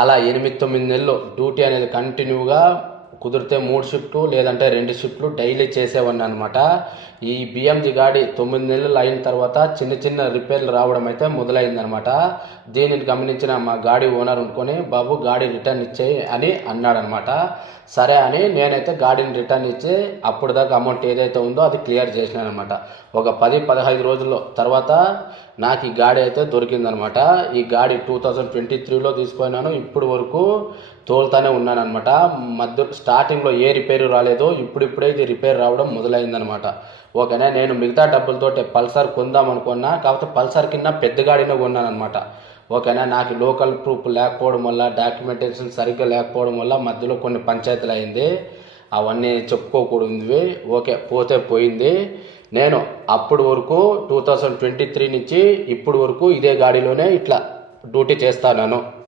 అలా 8-9 నెలలు డ్యూటీ అనేది కంటిన్యూగా కుదిరితే 3 షిఫ్ట్లు లేదంటే 2 షిఫ్ట్లు డైలీ చేసేవాడిని అనమాట. ఈ బిఎంజీ గాడి 9 నెలలు అయిన తర్వాత చిన్న చిన్న రిపేర్లు రావడం అయితే మొదలైందనమాట. దీనిని గమనించిన మా గాడి ఓనర్ అనుకొని, బాబు గాడి రిటర్న్ ఇచ్చేయి అని అన్నాడనమాట. సరే అని నేనైతే గాడిని రిటర్న్ ఇచ్చి అప్పుడు దాకా అమౌంట్ ఏదైతే ఉందో అది క్లియర్ చేసినాను అనమాట. ఒక 10-15 రోజుల తర్వాత నాకు ఈ గాడి అయితే దొరికిందనమాట. ఈ గాడి 2023లో తీసుకున్నాను. ఇప్పుడు వరకు తోలుతానే ఉన్నాను అనమాట. స్టార్టింగ్లో ఏ రిపేరు రాలేదో ఇప్పుడిప్పుడే ఇది రిపేర్ రావడం మొదలైందనమాట. ఓకేనా, నేను మిగతా డబ్బులతోటి పల్సర్ కొందాం అనుకున్నా, కాకపోతే పల్సర్ కింద పెద్ద గాడినే కొన్నాను అనమాట. ఓకేనా, నాకు లోకల్ ప్రూఫ్ లేకపోవడం వల్ల, డాక్యుమెంటేషన్ సరిగ్గా లేకపోవడం వల్ల మధ్యలో కొన్ని పంచాయతీలు అయింది. అవన్నీ చెప్పుకోకూడదు. ఓకే, పోతే పోయింది. నేను అప్పుడు వరకు 2023 నుంచి ఇప్పుడు వరకు ఇదే గాడిలోనే ఇట్లా డ్యూటీ చేస్తాను.